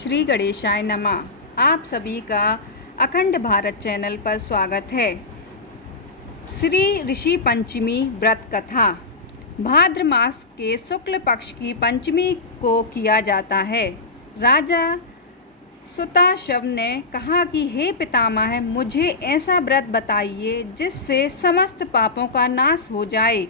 श्री गणेशाय नमः। आप सभी का अखंड भारत चैनल पर स्वागत है। श्री ऋषि पंचमी व्रत कथा। भाद्र मास के शुक्ल पक्ष की पंचमी को किया जाता है। राजा सुताशव ने कहा कि हे पितामह, मुझे ऐसा व्रत बताइए जिससे समस्त पापों का नाश हो जाए।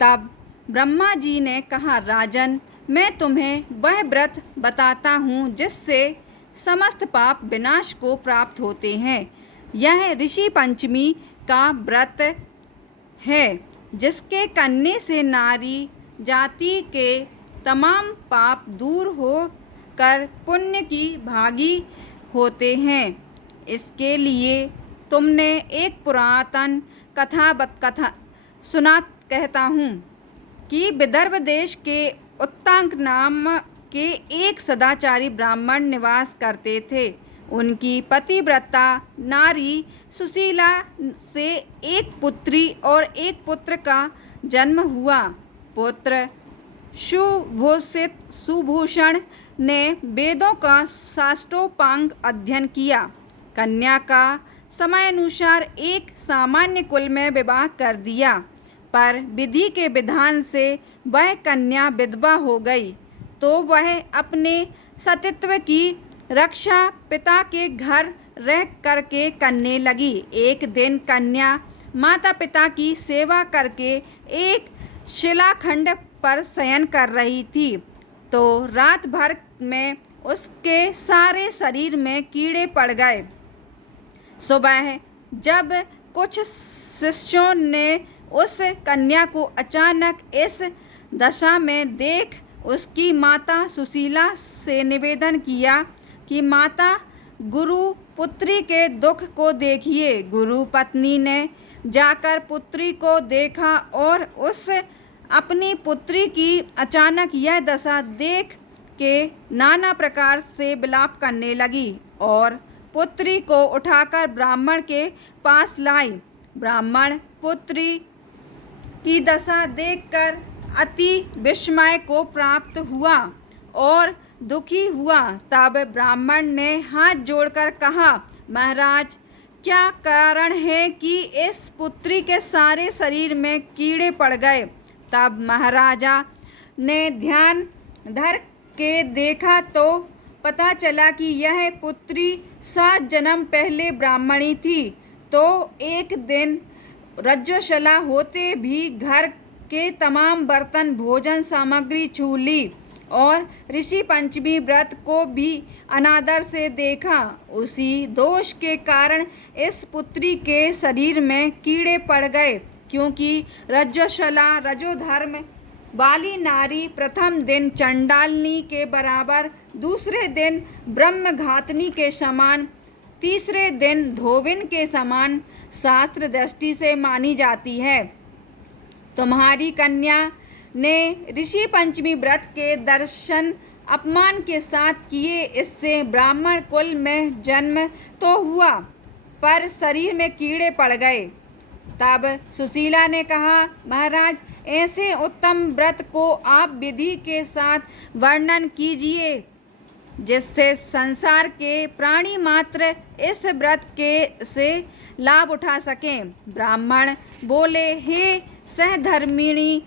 तब ब्रह्मा जी ने कहा, राजन, मैं तुम्हें वह व्रत बताता हूँ जिससे समस्त पाप विनाश को प्राप्त होते हैं। यह ऋषि पंचमी का व्रत है जिसके करने से नारी जाति के तमाम पाप दूर हो कर पुण्य की भागी होते हैं। इसके लिए तुमने एक पुरातन कथा सुना कहता हूँ कि विदर्भ देश के उत्तांक नाम के एक सदाचारी ब्राह्मण निवास करते थे। उनकी पतिव्रता नारी सुशीला से एक पुत्री और एक पुत्र का जन्म हुआ। पुत्र सुभूषण ने वेदों का साष्टोपांग अध्ययन किया। कन्या का समयानुसार एक सामान्य कुल में विवाह कर दिया, पर विधि के विधान से वह कन्या विधवा हो गई तो वह अपने सतीत्व की रक्षा पिता के घर रह करके करने लगी। एक दिन कन्या माता पिता की सेवा करके एक शिलाखंड पर शयन कर रही थी तो रात भर में उसके सारे शरीर में कीड़े पड़ गए। सुबह जब कुछ शिष्यों ने उस कन्या को अचानक इस दशा में देख उसकी माता सुशीला से निवेदन किया कि माता, गुरु पुत्री के दुख को देखिए। गुरु पत्नी ने जाकर पुत्री को देखा और उस अपनी पुत्री की अचानक यह दशा देख के नाना प्रकार से विलाप करने लगी और पुत्री को उठाकर ब्राह्मण के पास लाई। ब्राह्मण पुत्री की दशा देखकर अति विस्मय को प्राप्त हुआ और दुखी हुआ। तब ब्राह्मण ने हाथ जोड़कर कहा, महाराज, क्या कारण है कि इस पुत्री के सारे शरीर में कीड़े पड़ गए? तब महाराजा ने ध्यान धर के देखा तो पता चला कि यह पुत्री 7 जन्म पहले ब्राह्मणी थी। तो एक दिन रज्जुशला होते भी घर के तमाम बर्तन भोजन सामग्री छू ली और ऋषि पंचमी व्रत को भी अनादर से देखा। उसी दोष के कारण इस पुत्री के शरीर में कीड़े पड़ गए, क्योंकि रज्जुशला रजोधर्म वाली नारी प्रथम दिन चंडालनी के बराबर, दूसरे दिन ब्रह्मघातनी के समान, तीसरे दिन धोबिन के समान शास्त्र दृष्टि से मानी जाती है। तुम्हारी कन्या ने ऋषि पंचमी व्रत के दर्शन अपमान के साथ किए। इससे ब्राह्मण कुल में जन्म तो हुआ पर शरीर में कीड़े पड़ गए। तब सुशीला ने कहा, महाराज, ऐसे उत्तम व्रत को आप विधि के साथ वर्णन कीजिए जिससे संसार के प्राणी मात्र इस व्रत के से लाभ उठा सकें। ब्राह्मण बोले, हे सहधर्मिणी,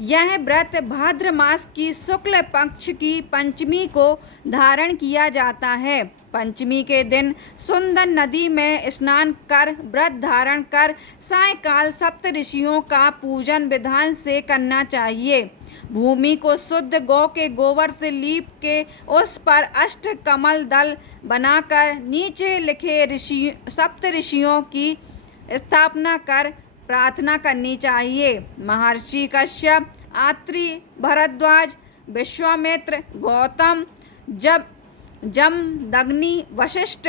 यह व्रत भाद्र मास की शुक्ल पक्ष की पंचमी को धारण किया जाता है। पंचमी के दिन सुंदर नदी में स्नान कर व्रत धारण कर सायंकाल सप्त ऋषियों का पूजन विधान से करना चाहिए। भूमि को शुद्ध गौ के गोबर से लीप के उस पर अष्ट कमल दल बनाकर नीचे लिखे सप्त ऋषियों की स्थापना कर प्रार्थना करनी चाहिए। महर्षि कश्यप, आत्रि, भरद्वाज, विश्वामित्र, गौतम, जमदग्नि, वशिष्ठ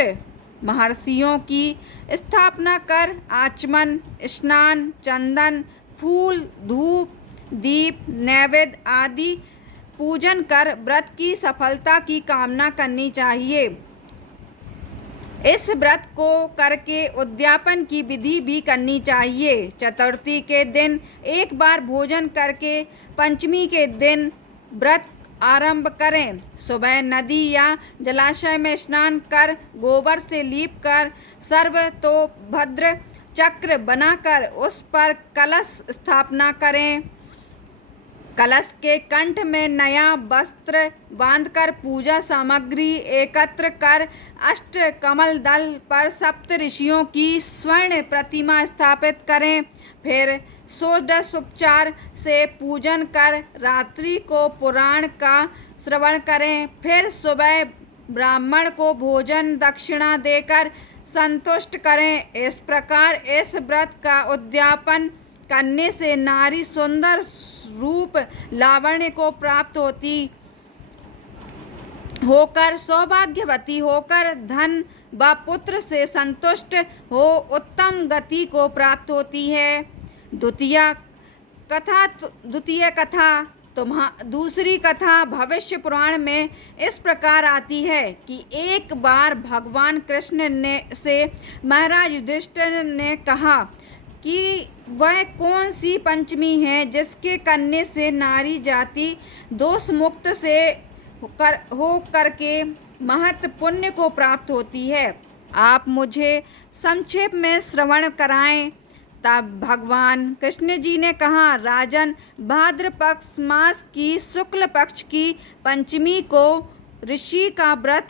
महर्षियों की स्थापना कर आचमन, स्नान, चंदन, फूल, धूप, दीप, नैवेद्य आदि पूजन कर व्रत की सफलता की कामना करनी चाहिए। इस व्रत को करके उद्यापन की विधि भी करनी चाहिए। चतुर्थी के दिन एक बार भोजन करके पंचमी के दिन व्रत आरंभ करें। सुबह नदी या जलाशय में स्नान कर गोबर से लीप कर सर्वतोभद्र चक्र बनाकर उस पर कलश स्थापना करें। कलश के कंठ में नया वस्त्र बांधकर पूजा सामग्री एकत्र कर अष्ट कमल दल पर सप्त ऋषियों की स्वर्ण प्रतिमा स्थापित करें। फिर षोडशोपचार से पूजन कर रात्रि को पुराण का श्रवण करें। फिर सुबह ब्राह्मण को भोजन दक्षिणा देकर संतुष्ट करें। इस प्रकार इस व्रत का उद्यापन करने से नारी सुंदर रूप लावण्य को प्राप्त होकर सौभाग्यवती होकर धन व पुत्र से संतुष्ट हो उत्तम गति को प्राप्त होती है। दूसरी कथा भविष्य पुराण में इस प्रकार आती है कि एक बार भगवान कृष्ण से महाराज युधिष्ठिर ने कहा कि वह कौन सी पंचमी है जिसके करने से नारी जाति दोष मुक्त से हो करके महत् पुण्य को प्राप्त होती है। आप मुझे संक्षेप में श्रवण कराएं। तब भगवान कृष्ण जी ने कहा, राजन, भाद्रपक्ष मास की शुक्ल पक्ष की पंचमी को ऋषि का व्रत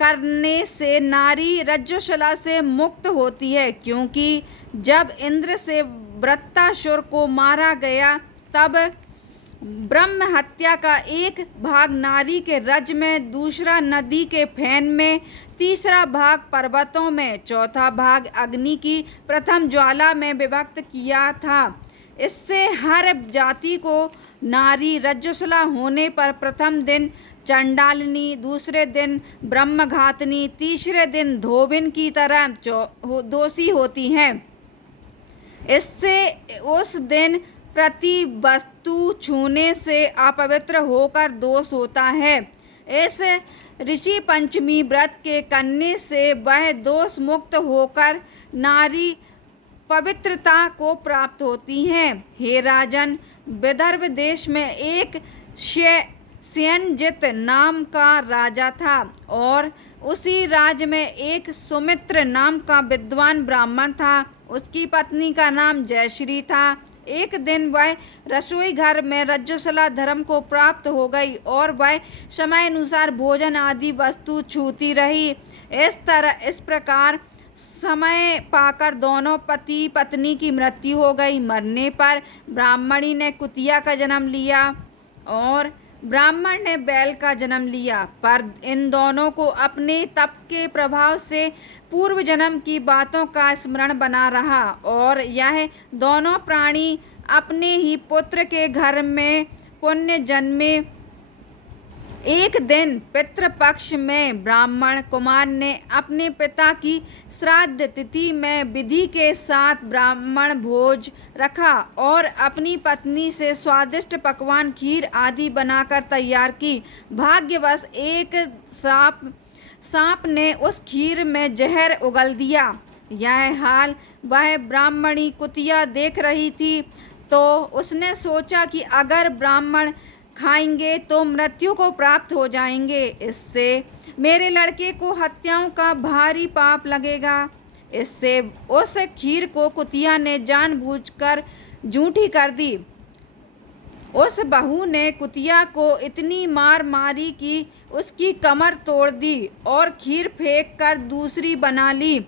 करने से नारी रज्जुशला से मुक्त होती है, क्योंकि जब इंद्र से वृत्तासुर को मारा गया तब ब्रह्म हत्या का एक भाग नारी के रज में, दूसरा नदी के फेन में, तीसरा भाग पर्वतों में, चौथा भाग अग्नि की प्रथम ज्वाला में विभक्त किया था। इससे हर जाति को नारी रज्जुशला होने पर प्रथम दिन चंडालिनी, दूसरे दिन ब्रह्मघातनी, तीसरे दिन धोबिन की तरह दोषी होती हैं। इससे उस दिन प्रति वस्तु छूने से अपवित्र होकर दोष होता है। इस ऋषि पंचमी व्रत के करने से वह दोष मुक्त होकर नारी पवित्रता को प्राप्त होती हैं। हे राजन, विदर्भ देश में एक श्येनजित नाम का राजा था और उसी राज्य में एक सुमित्र नाम का विद्वान ब्राह्मण था। उसकी पत्नी का नाम जयश्री था। एक दिन वह रसोई घर में रज्जुशला धर्म को प्राप्त हो गई और वह समय अनुसार भोजन आदि वस्तु छूती रही। इस प्रकार समय पाकर दोनों पति पत्नी की मृत्यु हो गई। मरने पर ब्राह्मणी ने कुतिया का जन्म लिया और ब्राह्मण ने बैल का जन्म लिया, पर इन दोनों को अपने तप के प्रभाव से पूर्व जन्म की बातों का स्मरण बना रहा और यह दोनों प्राणी अपने ही पुत्र के घर में पुण्य जन्मे। एक दिन पितृपक्ष में ब्राह्मण कुमार ने अपने पिता की श्राद्ध तिथि में विधि के साथ ब्राह्मण भोज रखा और अपनी पत्नी से स्वादिष्ट पकवान, खीर आदि बनाकर तैयार की। भाग्यवश एक सांप ने उस खीर में जहर उगल दिया। यह हाल वह ब्राह्मणी कुतिया देख रही थी, तो उसने सोचा कि अगर ब्राह्मण खाएंगे तो मृत्यु को प्राप्त हो जाएंगे, इससे मेरे लड़के को हत्याओं का भारी पाप लगेगा। इससे उस खीर को कुतिया ने जानबूझकर झूठी कर दी। उस बहू ने कुतिया को इतनी मार मारी कि उसकी कमर तोड़ दी और खीर फेंक कर दूसरी बना ली।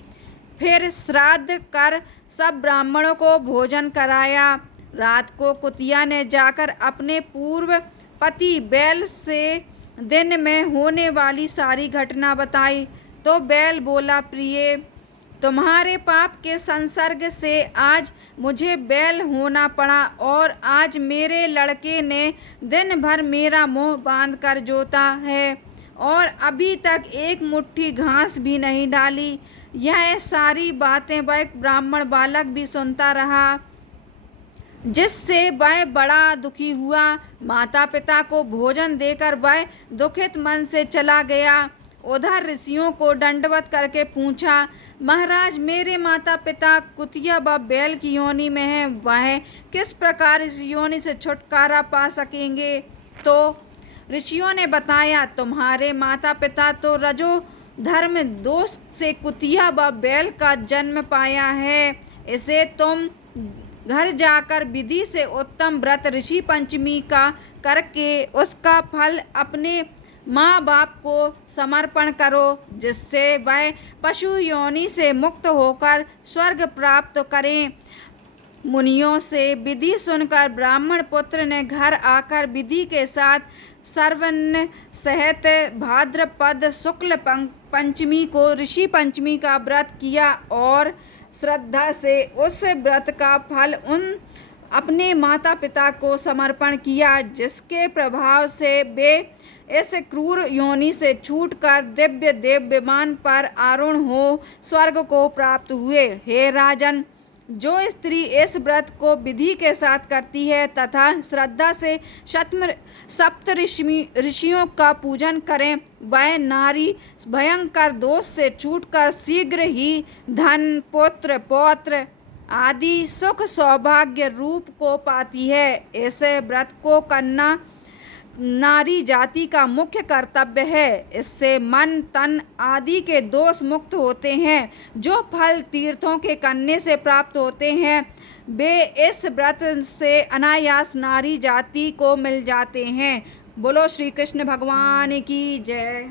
फिर श्राद्ध कर सब ब्राह्मणों को भोजन कराया। रात को कुतिया ने जाकर अपने पूर्व पति बैल से दिन में होने वाली सारी घटना बताई, तो बैल बोला, प्रिय, तुम्हारे पाप के संसर्ग से आज मुझे बैल होना पड़ा और आज मेरे लड़के ने दिन भर मेरा मुंह बांध कर जोता है और अभी तक एक मुट्ठी घास भी नहीं डाली। यह सारी बातें वह ब्राह्मण बालक भी सुनता रहा, जिससे वह बड़ा दुखी हुआ। माता पिता को भोजन देकर वह दुखित मन से चला गया। उधर ऋषियों को दंडवत करके पूछा, महाराज, मेरे माता पिता कुतिया व बैल की योनि में हैं, वह किस प्रकार इस योनि से छुटकारा पा सकेंगे? तो ऋषियों ने बताया, तुम्हारे माता पिता तो रजो धर्म दोष से कुतिया व बैल का जन्म पाया है। इसे तुम घर जाकर विधि से उत्तम व्रत ऋषि पंचमी का करके उसका फल अपने माँ बाप को समर्पण करो, जिससे वह पशु योनि से मुक्त होकर स्वर्ग प्राप्त करें। मुनियों से विधि सुनकर ब्राह्मण पुत्र ने घर आकर विधि के साथ सर्वन्न सहित भाद्रपद शुक्ल पंचमी को ऋषि पंचमी का व्रत किया और श्रद्धा से उस व्रत का फल अपने माता पिता को समर्पण किया, जिसके प्रभाव से वे इस क्रूर योनि से छूटकर दिव्य देव विमान पर आरूढ़ हो स्वर्ग को प्राप्त हुए। हे राजन, जो स्त्री इस व्रत को विधि के साथ करती है तथा श्रद्धा से सप्त ऋषियों का पूजन करें, वह नारी भयंकर दोष से छूटकर शीघ्र ही धन, पुत्र, पौत्र आदि सुख सौभाग्य रूप को पाती है। इस व्रत को करना नारी जाति का मुख्य कर्तव्य है। इससे मन, तन आदि के दोष मुक्त होते हैं। जो फल तीर्थों के करने से प्राप्त होते हैं, वे इस व्रत से अनायास नारी जाति को मिल जाते हैं। बोलो श्री कृष्ण भगवान की जय।